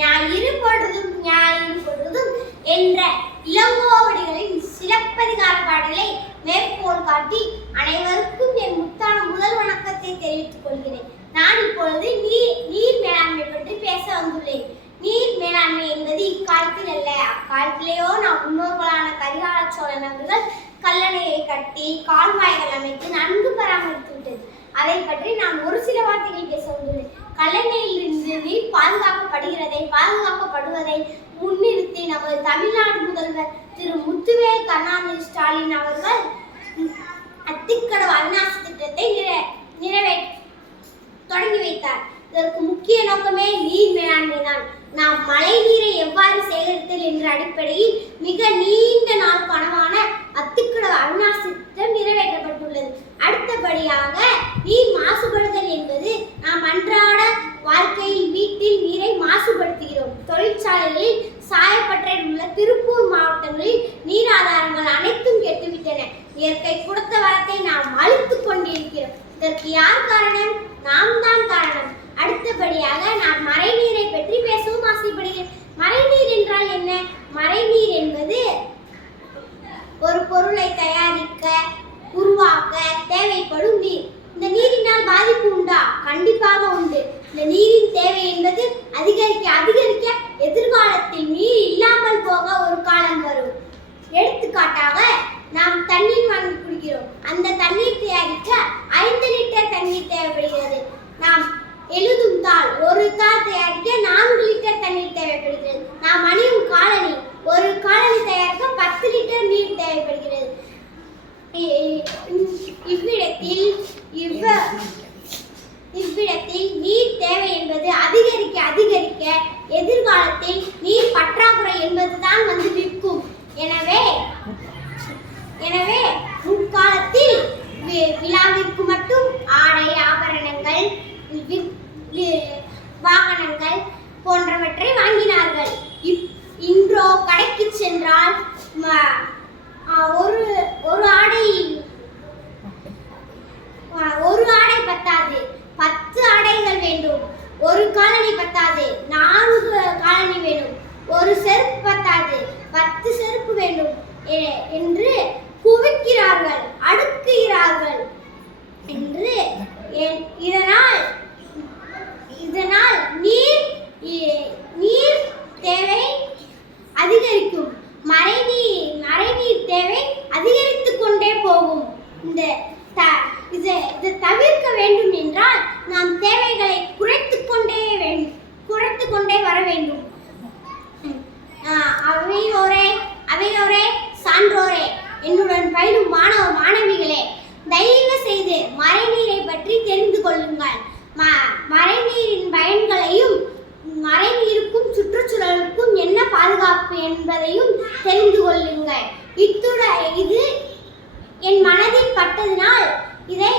ஞாயிறு பொழுதும் ஞாயிறு பொழுதும் என்ற இளங்கோவடிகளின் சிலப்பதிகார பாடலை மேற்கோள் காட்டி அனைவருக்கும் என் முத்தான முதல் வணக்கத்தை தெரிவித்துக் கொள்கிறேன். நான் இப்பொழுது நீர் மேலாண்மை பற்றி பேச வந்துள்ளேன். நீர் மேலாண்மை என்பது இக்காலத்தில் அல்ல, அக்காலத்திலேயோ நம் முன்னோர்களான கரிகால சோழன் அவர்கள் கல்லணையை கட்டி கால்வாய்கள் அமைத்து நன்கு பராமரித்து விட்டது. அதை பற்றி நான் ஒரு சில வார்த்தைகள் பேச வந்துள்ளேன். கல்லணையிலிருந்து நீர் பாதுகாக்கப்படுவதை முன்னிறுத்தி நமது தமிழ்நாடு முதல்வர் திரு முத்துவேல் கருணாநிதி ஸ்டாலின் அவர்கள் அத்திக்கடவு அவிநாசி திட்டத்தை தொடங்கி வைத்தார். இதற்கு முக்கிய நோக்கமே நீர் மேலாண்மை தான். நாம் மழை நீரை எவ்வாறு சேகரித்தல் என்ற அடிப்படையில் மிக நீண்ட நாள் கனவான அத்திக்கடவு அவிநாசி திட்டம் நிறைவேற்றப்பட்டுள்ளது. அடுத்தபடியாக நீர் மாசுபடுதல் என்பது நாம் அன்றாட வாழ்க்கையில் வீட்டில் நீரை மாசுபடுத்துகிறோம். தொழிற்சாலைகளில் சாயப்பட்டறையில் உள்ள திருப்பூர் மாவட்டங்களில் நீர் ஆதாரங்கள் அனைத்தும் கெட்டுவிட்டன. இயற்கை கொடுத்த வரத்தை நாம் அழித்துக் கொண்டிருக்கிறோம். இதற்கு யார் காரணம்? நாம் தான் காரணம். அடுத்தபடியாக நான் மழைநீரை பற்றி பேசவும் ஆசைப்படுகிறேன். மழைநீர் என்றால் என்ன? மழைநீர் என்பது ஒரு பொருளை தயாரிக்க உருவாக்க தேவைப்படும் நீர். இந்த நீரினால் பாதிப்பு உண்டா? கண்டிப்பாக உண்டு. இந்த நீரின் தேவை என்பது அதிகரிக்க அதிகரிக்க எதிர்காலத்தில் நீர் இல்லாமல் போக ஒரு காலம் வரும். எடுத்துக்காட்டாக நாம் தண்ணீர் வாங்கி குடிக்கிறோம். அந்த தண்ணீர் தயாரிக்க 5 லிட்டர் தண்ணீர் தேவைப்படுகிறது. நாம் எழுதும் தாள், ஒரு தாள் தயாரிக்க 4 லிட்டர் தண்ணீர் தேவைப்படுகிறது. நாம் அணியும் காலணி, ஒரு காலணி தயாரிக்க 10 லிட்டர் நீர் தேவைப்படுகிறது. இவ்விடத்தில் நீர் தேவை என்பது அதிகரிக்க அதிகரிக்க எதிர்காலத்தில் நீர் பற்றாக்குறை என்பதுதான் வந்து நிற்கும். எனவே முற்காலத்தில் விழாவிற்கு மட்டும் ஆடை ஆபரணங்கள் வாகனங்கள் போன்றவற்றை வாங்கினார்கள். இன்றோ கடைக்கு சென்றால் ஒரு ஆடை பத்தாது, 10 ஆடைகள் வேண்டும். ஒரு காலணி பத்தாது, 4 காலணி வேண்டும். ஒரு செருப்பு பத்தாது, 10 செருப்பு வேண்டும் என்று குவிக்கிறார்கள், அடுக்குகிறார்கள். என்று இதனால் நீர் தேவை அதிகரிக்கும். மழைநீர் தேவை அதிகரித்துக் கொண்டே போகும். இதை தவிர்க்க வேண்டும் என்றால் நாம் தேவைகளை குறைத்துக் கொண்டே வர வேண்டும். அவையோரே சான்றோரே, என்னுடன் பயிலும் மாணவ மாணவிகளே, தயவு செய்து மழைநீரை பற்றி தெரிந்து கொள்ளுங்கள். மழைநீரின் பயன்களையும் மழைநீருக்கும் சுற்றுச்சூழலுக்கும் என்ன பாதுகாப்பு என்பதையும் தெரிந்து கொள்ளுங்கள். இது என் மனதில் பட்டதினால் இதை